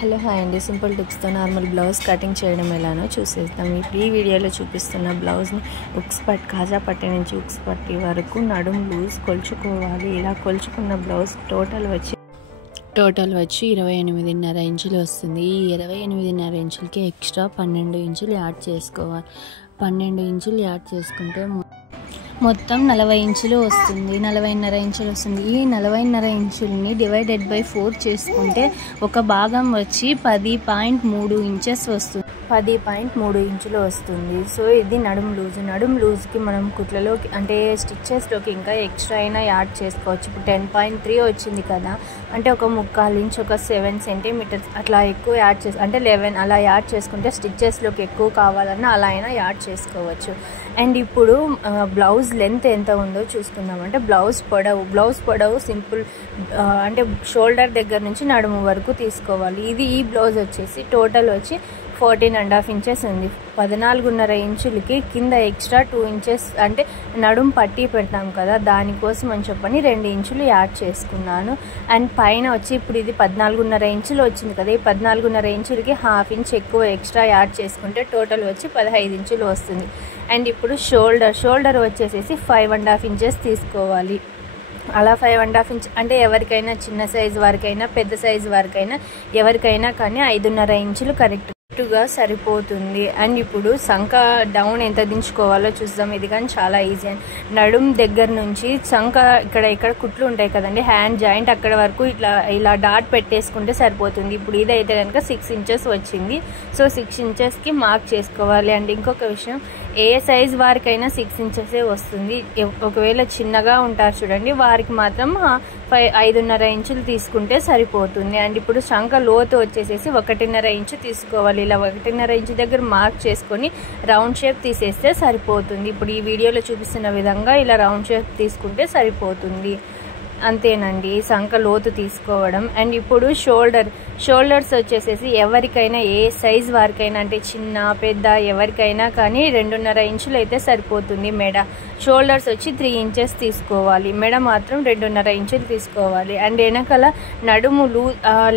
Hello hi అండి, simple టిప్స్తో normal blouse cutting చేయడం ఎలానో చూసేస్తాం. ఇప్పుడు ఈ వీడియోలో చూపిస్తున్న బ్లౌజ్ని కాజా పట్టి నుంచి ఉక్స్ పట్టి వరకు నడుం లూజ్ కొలుచుకోవాలి. ఇలా కొలుచుకున్న బ్లౌజ్ టోటల్ వచ్చి 28.5 ఇంచులు వస్తుంది. ఈ 28.5 ఇంచులకి ఎక్స్ట్రా 12 ఇంచులు యాడ్ చేసుకోవాలి. 12 ఇంచులు యాడ్ చేసుకుంటే మొత్తం 40 ఇంచులు వస్తుంది. 40.5 ఇంచులు వస్తుంది. ఈ 40.5 ఇంచుల్ని డివైడెడ్ బై 4 చేసుకుంటే ఒక భాగం వచ్చి 10.3 ఇంచెస్ వస్తుంది. 10.3 ఇంచులు వస్తుంది. సో ఇది నడుం లూజ్కి మనం కుట్లలోకి అంటే స్టిచ్చెస్లోకి ఇంకా ఎక్స్ట్రా అయినా యాడ్ చేసుకోవచ్చు. ఇప్పుడు 10.3 వచ్చింది కదా, అంటే ఒక 1/4 ఇంచ్, ఒక 7 సెంటీమీటర్స్ అట్లా ఎక్కువ యాడ్ అంటే 11 అలా యాడ్ చేసుకుంటే స్టిచ్చెస్లోకి ఎక్కువ కావాలన్నా అలా అయినా యాడ్ చేసుకోవచ్చు. అండ్ ఇప్పుడు బ్లౌజ్ లెంత్ ఎంత ఉందో చూసుకుందాం. అంటే బ్లౌజ్ పొడవు సింపుల్ అంటే షోల్డర్ దగ్గర నుంచి నడుము వరకు తీసుకోవాలి. ఈ బ్లౌజ్ వచ్చేసి టోటల్ వచ్చి 14.5 ఇంచెస్ ఉంది. 14.5 ఇంచులకి కింద ఎక్స్ట్రా 2 ఇంచెస్ అంటే నడుం పట్టి పెడతాం కదా, దానికోసం అని చెప్పని 2 ఇంచులు యాడ్ చేసుకున్నాను. అండ్ పైన వచ్చి ఇప్పుడు ఇది 14.5 ఇంచులు వచ్చింది కదా, ఈ 14.5 ఇంచులకి 1/2 ఇంచ్ ఎక్కువ ఎక్స్ట్రా యాడ్ చేసుకుంటే టోటల్ వచ్చి 15 ఇంచులు వస్తుంది. అండ్ ఇప్పుడు షోల్డర్ వచ్చేసేసి 5.5 ఇంచెస్ తీసుకోవాలి. అలా 5.5 ఇంచ్ అంటే ఎవరికైనా చిన్న సైజు వారికైనా పెద్ద సైజు వారికైనా ఎవరికైనా కానీ 5.5 ఇంచులు కరెక్ట్గా సరిపోతుంది. అండ్ ఇప్పుడు సంక డౌన్ ఎంత దించుకోవాలో చూద్దాం. ఇది కానీ చాలా ఈజీ. అండ్ నడుం దగ్గర నుంచి సంక ఇక్కడ కుట్లు ఉంటాయి కదండి, హ్యాండ్ జాయింట్ అక్కడ వరకు ఇలా డాట్ పెట్టేసుకుంటే సరిపోతుంది. ఇప్పుడు ఇదైతే కనుక 6 ఇంచెస్ వచ్చింది. సో 6 ఇంచెస్కి మార్క్ చేసుకోవాలి. అండ్ ఇంకొక విషయం, ఏ సైజ్ వారికైనా 6 ఇంచెసే వస్తుంది. ఒకవేళ చిన్నగా ఉంటారు చూడండి, వారికి మాత్రం 5.5 ఇంచులు తీసుకుంటే సరిపోతుంది. అండ్ ఇప్పుడు శంఖ లోతు వచ్చేసేసి 1.5 ఇంచు తీసుకోవాలి. ఇలా 1.5 ఇంచు దగ్గర మార్క్ చేసుకొని రౌండ్ షేప్ తీసేస్తే సరిపోతుంది. ఇప్పుడు ఈ వీడియోలో చూపిస్తున్న విధంగా ఇలా రౌండ్ షేప్ తీసుకుంటే సరిపోతుంది. అంతేనండి సంక లోతు తీసుకోవడం. అండ్ ఇప్పుడు షోల్డర్స్ వచ్చేసేసి ఎవరికైనా ఏ సైజ్ వారికైనా అంటే చిన్న పెద్ద ఎవరికైనా కానీ 2.5 ఇంచులు అయితే సరిపోతుంది. షోల్డర్స్ వచ్చి 3 ఇంచెస్ తీసుకోవాలి. మెడ మాత్రం 2.5 ఇంచులు తీసుకోవాలి. అండ్ వెనకాల నడుము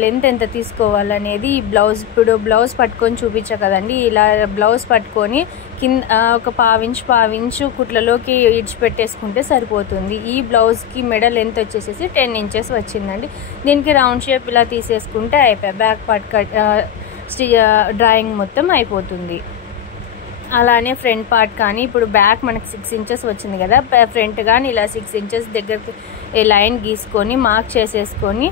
లెంత్ ఎంత తీసుకోవాలనేది ఇప్పుడు బ్లౌజ్ పట్టుకొని చూపించా కదండి, ఇలా బ్లౌజ్ పట్టుకొని కింద ఒక 1/2 ఇంచు కుట్లలోకి ఇడిచిపెట్టేసుకుంటే సరిపోతుంది. ఈ బ్లౌజ్కి మెడ లెంత్ వచ్చేసేసి 10 ఇంచెస్ వచ్చిందండి. దీనికి రౌండ్ షేప్ ఇలా తీసేసుకుంటే అయిపోయి బ్యాక్ పార్ట్ డ్రాయింగ్ మొత్తం అయిపోతుంది. అలానే ఫ్రంట్ పార్ట్ కానీ ఇప్పుడు బ్యాక్ మనకి 6 ఇంచెస్ వచ్చింది కదా, ఫ్రంట్ కానీ ఇలా 6 ఇంచెస్ దగ్గరికి లైన్ గీసుకొని మార్క్ చేసేసుకొని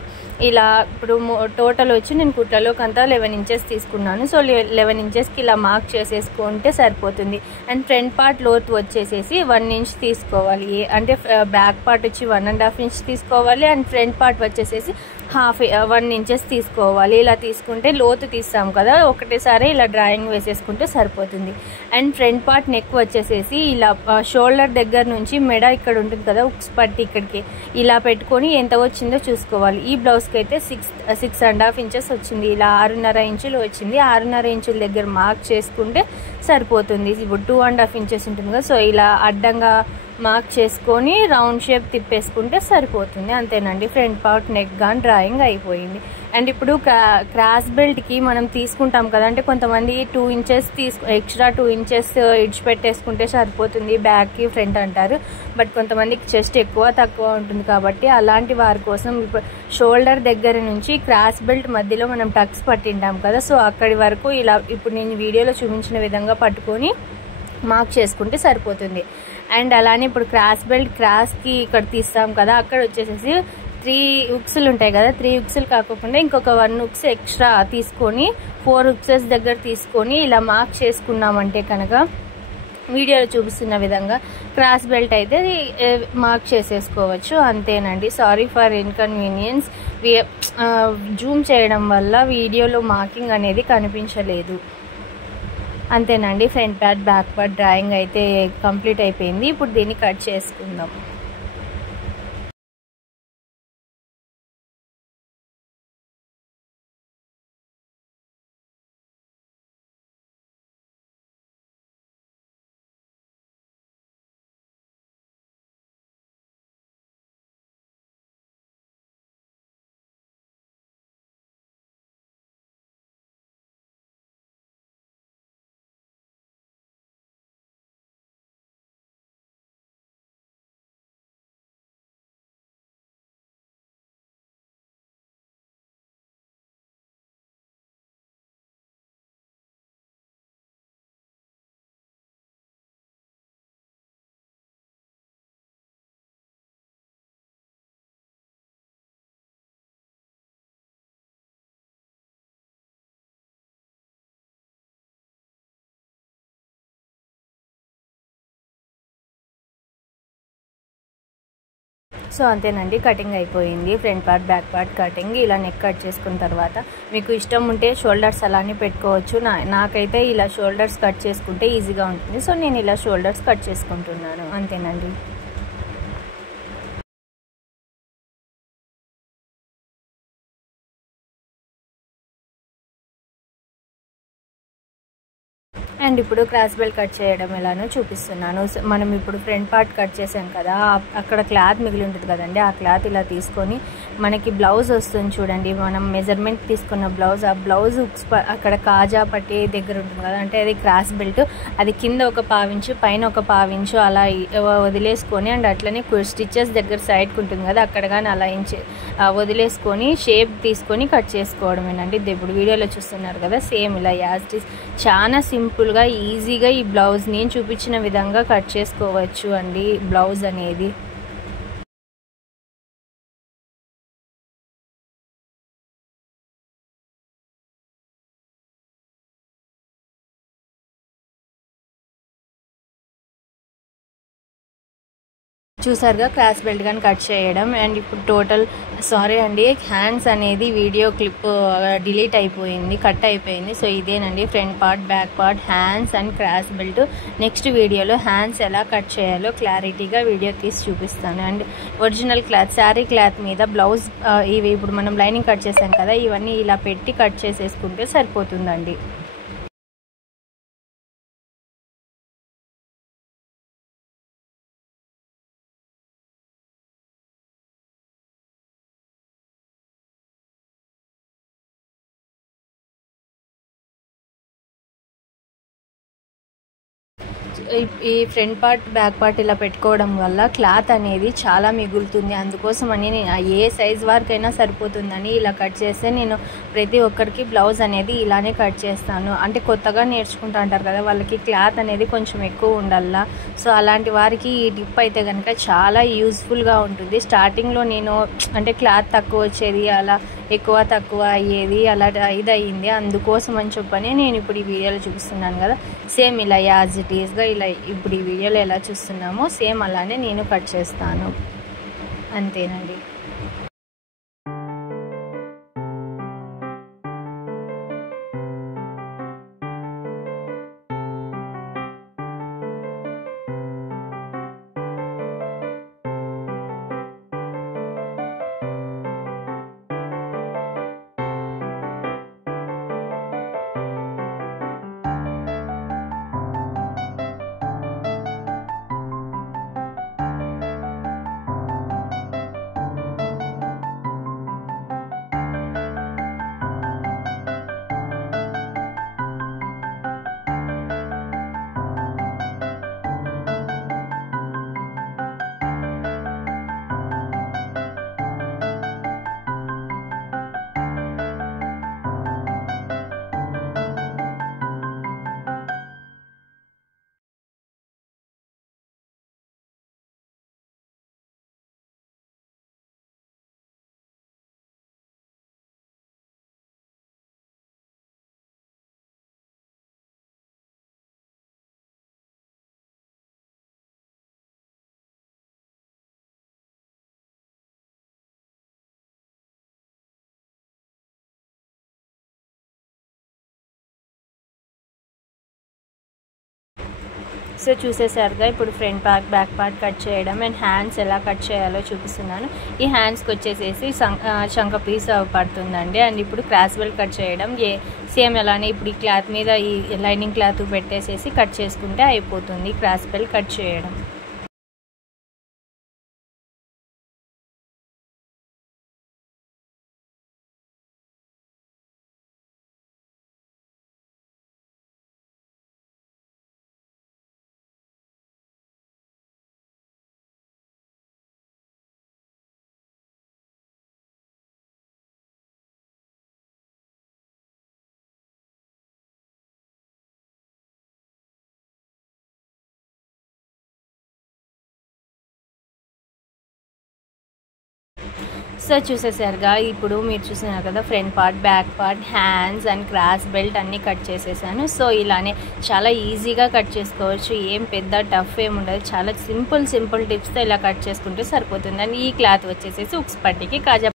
ఇలా ఇప్పుడు టోటల్ వచ్చి నేను కుట్లలోకి అంతా 11 ఇంచెస్ తీసుకున్నాను. సో 11 ఇంచెస్కి ఇలా మార్క్ చేసేసుకుంటే సరిపోతుంది. అండ్ ఫ్రంట్ పార్ట్ లోతు వచ్చేసేసి 1 ఇంచ్ తీసుకోవాలి. అంటే బ్యాక్ పార్ట్ వచ్చి 1.5 ఇంచ్ తీసుకోవాలి. అండ్ ఫ్రంట్ పార్ట్ వచ్చేసేసి 1 ఇంచెస్ తీసుకోవాలి. ఇలా తీసుకుంటే లోతు తీస్తాం కదా, ఒకటేసారి ఇలా డ్రాయింగ్ వేసేసుకుంటే సరిపోతుంది. అండ్ ఫ్రంట్ పార్ట్ నెక్ వచ్చేసేసి ఇలా షోల్డర్ దగ్గర నుంచి మెడ ఇక్కడ ఉంటుంది కదా, ఉక్స్ పట్టి ఇక్కడికి ఇలా పెట్టుకొని ఎంత వచ్చిందో చూసుకోవాలి. ఈ బ్లౌజ్కి అయితే 6.5 ఇంచెస్ వచ్చింది. ఇలా 6.5 ఇంచులు వచ్చింది. 6.5 ఇంచుల దగ్గర మార్క్ చేసుకుంటే సరిపోతుంది. ఇప్పుడు 2.5 ఇంచెస్ ఉంటుంది కదా, సో ఇలా అడ్డంగా మార్క్ చేసుకొని రౌండ్ షేప్ తిప్పేసుకుంటే సరిపోతుంది. అంతేనండి, front part neck gone drawing అయిపోయింది. అండ్ ఇప్పుడు క్రాస్ బెల్ట్కి మనం తీసుకుంటాం కదా, అంటే కొంతమంది 2 ఇంచెస్ ఎక్స్ట్రా 2 ఇంచెస్ ఇడిచిపెట్టేసుకుంటే సరిపోతుంది బ్యాక్కి ఫ్రంట్ అంటారు. బట్ కొంతమందికి చెస్ట్ ఎక్కువ తక్కువ ఉంటుంది కాబట్టి అలాంటి వారి కోసం ఇప్పుడు షోల్డర్ దగ్గర నుంచి క్రాస్ బెల్ట్ మధ్యలో మనం టక్స్ పట్టింటాం కదా, సో అక్కడి వరకు ఇలా ఇప్పుడు నేను వీడియోలో చూపించిన విధంగా పట్టుకొని మార్క్ చేసుకుంటే సరిపోతుంది. అండ్ అలానే ఇప్పుడు క్రాస్కి ఇక్కడ తీస్తాం కదా, అక్కడ వచ్చేసేసి 3 ఉక్సులు ఉంటాయి కదా, 3 ఉక్సులు కాకుండా ఇంకొక 1 ఉక్స్ ఎక్స్ట్రా తీసుకొని 4 ఉక్సెస్ దగ్గర తీసుకొని ఇలా మార్క్ చేసుకున్నామంటే కనుక వీడియోలో చూపిస్తున్న విధంగా క్రాస్ బెల్ట్ అయితే మార్క్ చేసేసుకోవచ్చు. అంతేనండి. సారీ ఫర్ ఇన్కన్వీనియన్స్, జూమ్ చేయడం వల్ల వీడియోలో మార్కింగ్ అనేది కనిపించలేదు. అంతేనండి, front part back part drawing అయితే కంప్లీట్ అయిపోయింది. ఇప్పుడు దీన్ని కట్ చేసుకుందాం. సో అంతేనండి, కటింగ్ అయిపోయింది. Front part back part cutting. ఇలా నెక్ కట్ చేసుకున్న తర్వాత మీకు ఇష్టం ఉంటే షోల్డర్స్ అలానే పెట్టుకోవచ్చు. నాకైతే ఇలా షోల్డర్స్ కట్ చేసుకుంటే ఈజీగా ఉంటుంది. సో నేను ఇలా షోల్డర్స్ కట్ చేసుకుంటున్నాను, అంతేనండి. అండ్ ఇప్పుడు క్రాస్ బెల్ట్ కట్ చేయడం ఎలానో చూపిస్తున్నాను. మనం ఇప్పుడు ఫ్రంట్ పార్ట్ కట్ చేసాం కదా, అక్కడ క్లాత్ మిగిలి ఉంటుంది కదండి, ఆ క్లాత్ ఇలా తీసుకొని మనకి బ్లౌజ్ వస్తుంది చూడండి, మనం మెజర్మెంట్ తీసుకున్న బ్లౌజ్, ఆ బ్లౌజ్ అక్కడ కాజా పట్టి దగ్గర ఉంటుంది కదా, అంటే అది క్రాస్ బెల్ట్, అది కింద ఒక పావించు పైన ఒక పావించు అలా వదిలేసుకొని, అండ్ అట్లనే స్టిచ్చెస్ దగ్గర సైడ్కి ఉంటుంది కదా, అక్కడ కానీ అలా వదిలేసుకొని షేప్ తీసుకొని కట్ చేసుకోవడమేనండి. ఇప్పుడు వీడియోలో చూస్తున్నారు కదా, సేమ్ ఇలా యాజ్ ఇట్ ఈస్ చాలా సింపుల్గా ఈజీగా ఈ బ్లౌజ్ నేను చూపించిన విధంగా కట్ చేసుకోవచ్చు అండి బ్లౌజ్ అనేది. చూసారుగా క్రాస్ బెల్ట్ కానీ కట్ చేయడం. అండ్ ఇప్పుడు టోటల్ సారీ అండి, హ్యాండ్స్ అనేది వీడియో క్లిప్ డిలీట్ అయిపోయింది, కట్ అయిపోయింది. సో ఇదేనండి front part back part hands and cross belt. Next వీడియోలో హ్యాండ్స్ ఎలా కట్ చేయాలో క్లారిటీగా వీడియో తీసి చూపిస్తాను. And original cloth sari cloth మీద బ్లౌజ్ ఇవి ఇప్పుడు మనం లైనింగ్ కట్ చేసాం కదా, ఇవన్నీ ఇలా పెట్టి కట్ చేసేసుకుంటే సరిపోతుందండి. ఈ ఫ్రంట్ పార్ట్ బ్యాక్ పార్ట్ ఇలా పెట్టుకోవడం వల్ల క్లాత్ అనేది చాలా మిగులుతుంది. అందుకోసమని నేను ఏ సైజ్ వరకైనా సరిపోతుందని ఇలా కట్ చేస్తే నేను ప్రతి ఒక్కరికి బ్లౌజ్ అనేది ఇలానే కట్ చేస్తాను. అంటే కొత్తగా నేర్చుకుంటూ అంటారు కదా, వాళ్ళకి క్లాత్ అనేది కొంచెం ఎక్కువ ఉండాలా. సో అలాంటి వారికి ఈ టిప్ అయితే కనుక చాలా యూజ్ఫుల్గా ఉంటుంది. స్టార్టింగ్లో నేను అంటే క్లాత్ తక్కువ వచ్చేది, అలా ఎక్కువ తక్కువ అయ్యేది, అలా ఇది అయ్యింది. అందుకోసం అని చెప్పని నేను ఇప్పుడు ఈ వీడియోలో చూపిస్తున్నాను కదా, సేమ్ ఇలా యాజ్ ఇట్ ఈస్గా ఇలా ఇప్పుడు ఈ వీడియోలో ఎలా చూస్తున్నామో సేమ్ అలానే నేను కట్ చేస్తాను, అంతేనండి. సో చూసేసారుగా ఇప్పుడు front part back part cut చేయడం అండ్ హ్యాండ్స్ ఎలా కట్ చేయాలో చూపిస్తున్నాను. ఈ హ్యాండ్స్కి వచ్చేసేసి చంక పీస్ పడుతుందండి. అండ్ ఇప్పుడు క్రాస్ బెల్ట్ కట్ చేయడం సేమ్ అలానే ఇప్పుడు ఈ క్లాత్ మీద ఈ లైనింగ్ క్లాత్ పెట్టేసేసి కట్ చేసుకుంటే అయిపోతుంది క్రాస్ బెల్ట్ కట్ చేయడం. సో చూసేసారుగా, ఇప్పుడు మీరు చూసినారు కదా front part, back part, hands and cross belt అన్నీ కట్ చేసేసాను. సో ఇలానే చాలా ఈజీగా కట్ చేసుకోవచ్చు, ఏం పెద్ద టఫ్ ఏమి ఉండదు, చాలా సింపుల్ టిప్స్తో ఇలా కట్ చేసుకుంటే సరిపోతుంది. అండ్ ఈ క్లాత్ వచ్చేసేసి ఉక్స్ పట్టీకి కాజా